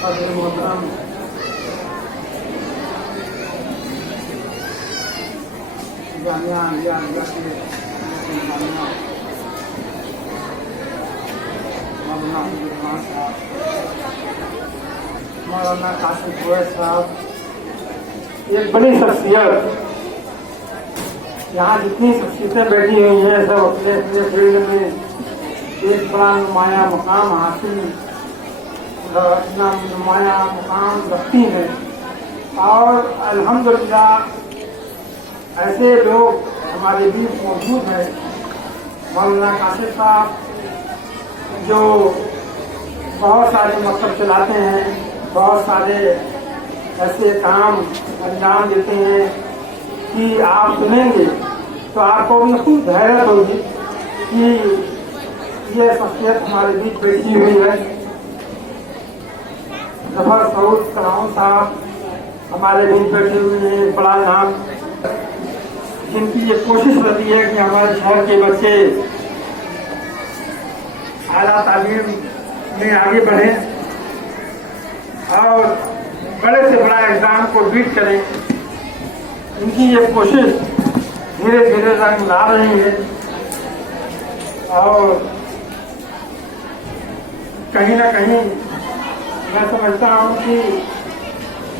सदर मोहतरम जामिया के मौलाना कासिम फैज साहब, एक बड़ी शख्सियत। यहाँ जितनी शख्सियतें बैठी हुई हैं सब अपने अपने फील्ड में एक बड़ा नुमाया मुकाम हासिल अपना नुमाया मुकाम रखती हैं। और अल्हम्दुलिल्लाह ऐसे लोग हमारे बीच मौजूद हैं। मौलाना कासिम साहब जो बहुत सारे मकसद चलाते हैं, बहुत सारे ऐसे काम अंजाम देते हैं कि आप सुनेंगे तो आपको भी खूब हैरत होगी कि ये शख्सियत हमारे बीच बैठी हुई है। जफर सऊद कराउन साहब हमारे बीच बैठे हुए हैं, बड़ा नाम, जिनकी ये कोशिश रहती है कि हमारे शहर के बच्चे आला तालीम में आगे बढ़ें और बड़े से बड़ा एग्जाम को बीट करें। इनकी ये कोशिश धीरे धीरे रंग ला रही है और कहीं ना कहीं मैं समझता हूँ कि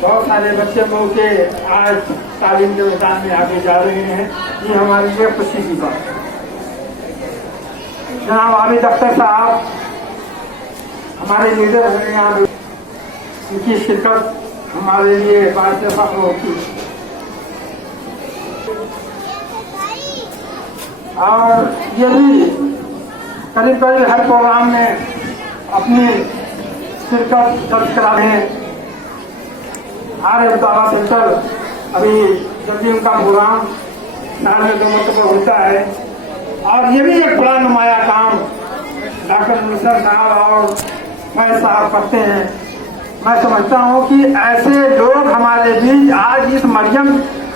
बहुत सारे बच्चे लोग के आज तालीम के मैदान में आगे जा रहे हैं। ये हमारे लिए खुशी की बात है। जनाब आबिद अख्तर साहब हमारे लीडर हैं, यहाँ इनकी शिरकत हमारे लिए बात से फख्र होती है। और ये भी करीब करीब हर प्रोग्राम में अपनी शिरकत दर्ज करा रहे हैं। दावा सेंटर अभी जब भी उनका प्रोग्राम साल में 2 मरतबा होता है। और ये भी एक बड़ा नुमाया काम डॉक्टर मुसर साहब और फैज साहब करते हैं। मैं समझता हूँ कि ऐसे लोग हमारे बीच आज इस मरियम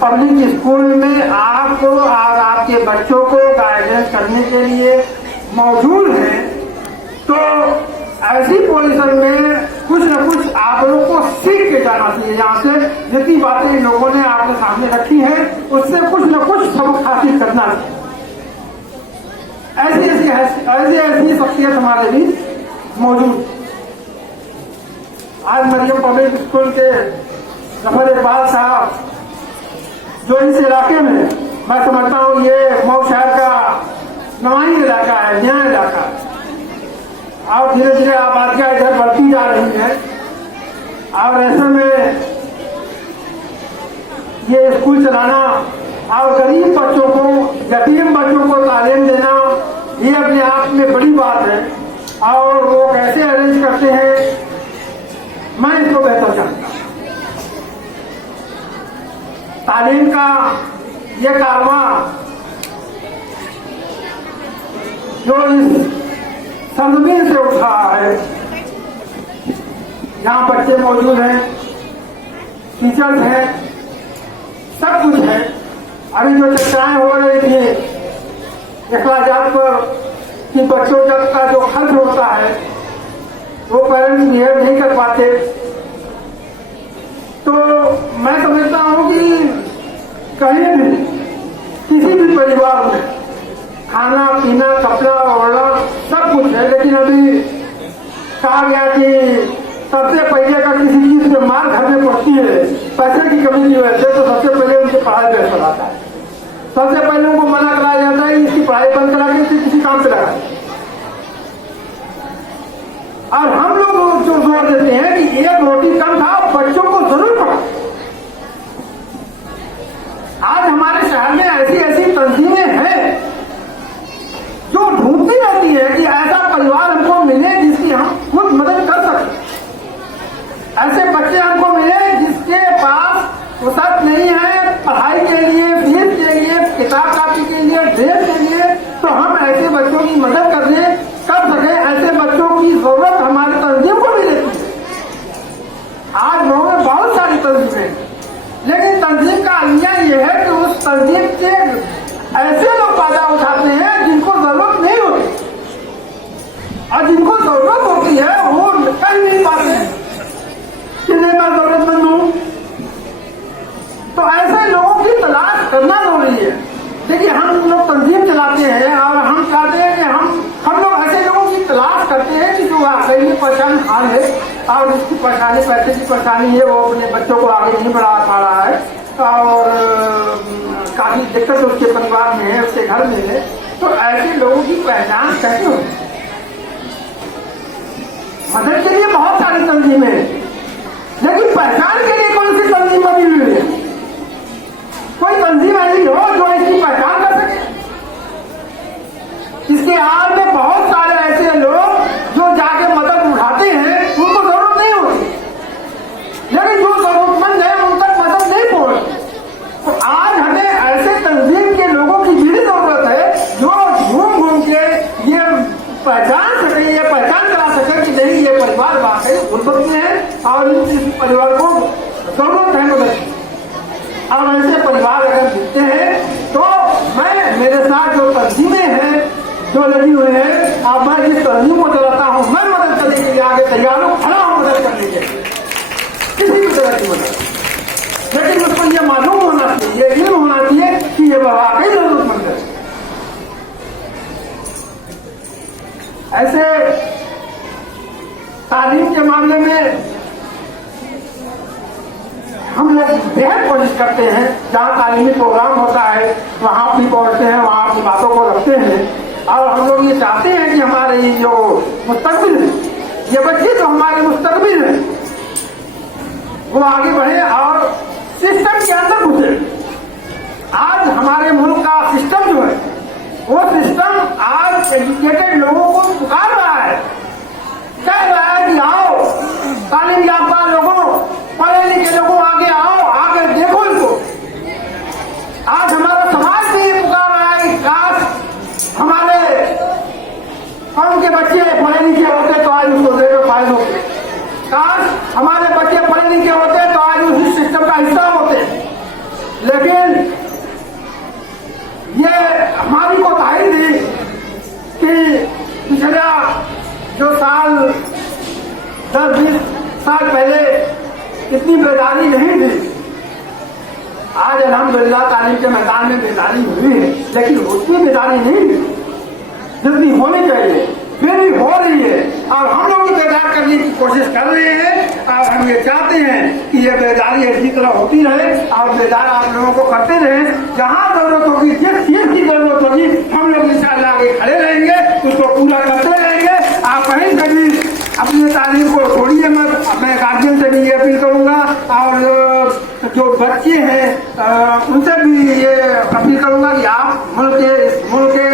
पब्लिक स्कूल में आपको और आपके बच्चों को गाइडेंस करने के लिए मौजूद हैं। तो ऐसी पोजीशन में कुछ न कुछ आप लोगों को सीख के जाना चाहिए। यहाँ से जितनी बातें इन लोगों ने आपके सामने रखी हैं उससे कुछ न कुछ सबक हासिल करना चाहिए। ऐसी शख्सियत हमारे बीच मौजूद। आज मरियम पब्लिक स्कूल के जफर इकबाल साहब जो इस इलाके में मैं समझता हूँ ये मऊ शहर का नवाई इलाका है, नया इलाका है और धीरे धीरे आबादियां इधर बढ़ती जा रही है। और ऐसे में ये स्कूल चलाना और गरीब बच्चों को, यतीम बच्चों को तालीम देना ये अपने आप में बड़ी बात है। और वो कैसे अरेंज करते हैं मैं इसको बेहतर जानता हूँ। तालीम का ये कारवां जो इस सरजमीन से उठ रहा है, यहाँ बच्चे मौजूद हैं, टीचर्स हैं, सब कुछ है। अभी जो चर्चाएं हो रही थी अखराजात पर कि बच्चों का जो खर्च होता है वो पेरेंट्स बिहेव नहीं कर पाते, तो मैं समझता हूँ कि कहीं भी किसी भी परिवार में खाना पीना कपड़ा ओढ़ना सब कुछ है, लेकिन अभी कहा गया कि सबसे पहले अगर किसी चीज से मार घर में पड़ती है पैसे की कमी की वजह से तो सबसे पहले उनकी पढ़ाई पे असर आता है। सबसे पहले उनको मना कराया जाता है इसकी पढ़ाई बंद करा के इसे किसी काम पे लगाए। और हम लोग जो जोर देते हैं कि एक रोटी कम खाओ, बच्चों को जरूर पढ़ाओ। आज हमारे शहर में ऐसी ऐसी तंजीमें हैं जो ढूंढती रहती है कि ऐसा परिवार हमको मिले जिसकी हम खुद मदद कर सकें, ऐसे बच्चे हमको मिले जिसके पास वसत नहीं है पढ़ाई के लिए, फीस के लिए, किताब कापी के लिए, ड्रेस के लिए, तो हम ऐसे बच्चों की मदद कर सके। ऐसे बच्चों की जरूरत हमारे तंजीम को भी रहती है। आज गाँव में बहुत सारी तंजीमें, लेकिन तंजीम का अलमिया यह है कि उस तंजीम से ऐसे लोग फायदा उठाते हैं जिनको जरूरत नहीं होती और जिनको जरूरत होती है वो कर नहीं पाते हैं। वाकई में परेशान हाल है और उसकी परेशानी, पैसे की परेशानी है, वो अपने बच्चों को आगे नहीं बढ़ा पा रहा है और काफी दिक्कत उसके परिवार में है, उसके घर में है। तो ऐसे लोगों की पहचान कैसे हो? मदद के लिए बहुत सारी तंजीमें हैं, लेकिन पहचान के लिए कौन सी तंजीम बनी हुई है? कोई तंजीम ऐसी हो जो इसकी पहचान कर सके। इसके आड़ में बहुत सारे ऐसे लोग जो जाके मदद उठाते हैं, उनको जरूरत नहीं होती, लेकिन जो जरूरतमंद है उन तक मदद नहीं पहुंचती। तो आज हमें ऐसे तंजीम के लोगों की भी जरूरत है जो घूम घूम के ये पहचान सके, ये पहचान करा सके कि नहीं ये परिवार वाकई गुर्बत में है और इस परिवार को जरूरत है मदद की। और ऐसे परिवार अगर दिखते हैं तो मैं, मेरे साथ जो तंजीमें हैं जो लगी हुई है, अब मैं जिस तंजीम को चलाता हूं, मैं मदद करने के लिए आगे तैयार हूं, खड़ा हूं मदद करने के लिए, किसी भी तरह की मदद। लेकिन उसको ये मालूम होना चाहिए, ये इल्म होना चाहिए कि ये वाकई जरूरतमंद है। ऐसे तालीम के मामले में हम लोग बेहद कोशिश करते हैं, जहाँ तालीमी प्रोग्राम होता है वहाँ भी पहुँचते हैं, वहाँ अपनी बातों को रखते हैं और हम लोग ये चाहते हैं कि हमारे ये जो मुस्तकबिल है, ये बच्चे जो हमारे मुस्तकबिल है, वो आगे बढ़े और सिस्टम के अंदर घुसे। आज हमारे मुल्क का सिस्टम जो है, वो सिस्टम आज एजुकेटेड लोगों को पुकार रहा है, कह रहा है कि आओ तालीम याफ्ता लोगों, पढ़े लिखे लोगों, आगे आओ, आगे देखो इनको। आज हमारा समाज भी पुकार रहा है कि काश हमारे कौम के बच्चे पढ़े लिखे होते तो आज उसको देखो फायदे होते, काश हमारे बच्चे पढ़े लिखे होते तो आज उस सिस्टम का हिस्सा होते। लेकिन ये हमारी कोताही थी कि पिछला जो साल 10-20 साल पहले इतनी बेदारी नहीं थी। आज अल्हम्दुलिल्लाह तालीम के मैदान में बेदारी हुई है, लेकिन उतनी बेदारी नहीं थी जितनी होनी चाहिए, फिर भी हो रही है और हम लोग बेदार करने की कोशिश कर रहे हैं और हम ये चाहते हैं कि ये बेदारी इसी तरह होती रहे और बेदार आप लोगों को करते रहे। जहाँ जरूरत होगी, जिस चीज की जरूरत होगी, हम लोग इंशाअल्लाह आगे खड़े रहेंगे, उसको पूरा करते रहेंगे। आप कहीं से भी अपनी तालीम को छोड़िए मत। मैं गार्जियन से भी ये अपील करूंगा और जो बच्चे हैं उनसे भी ये अपील करूंगा कि आप मुल्क के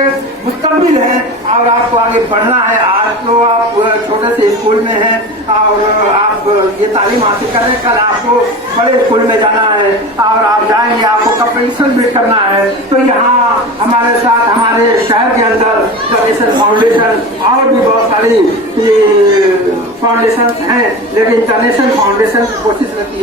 मुस्तकबिल हैं और आपको आगे बढ़ना है। आज तो आप छोटे से स्कूल में हैं और आप ये तालीम हासिल कर रहे हैं, कल आपको बड़े स्कूल में जाना है और आप जाएंगे, आपको कंपटीशन भी करना है। तो यहाँ हमारे साथ हमारे शहर के अंदर इंटरनेशनल फाउंडेशन और भी बहुत सारी फाउंडेशन हैं, लेकिन इंटरनेशनल फाउंडेशन की कोशिश रहती है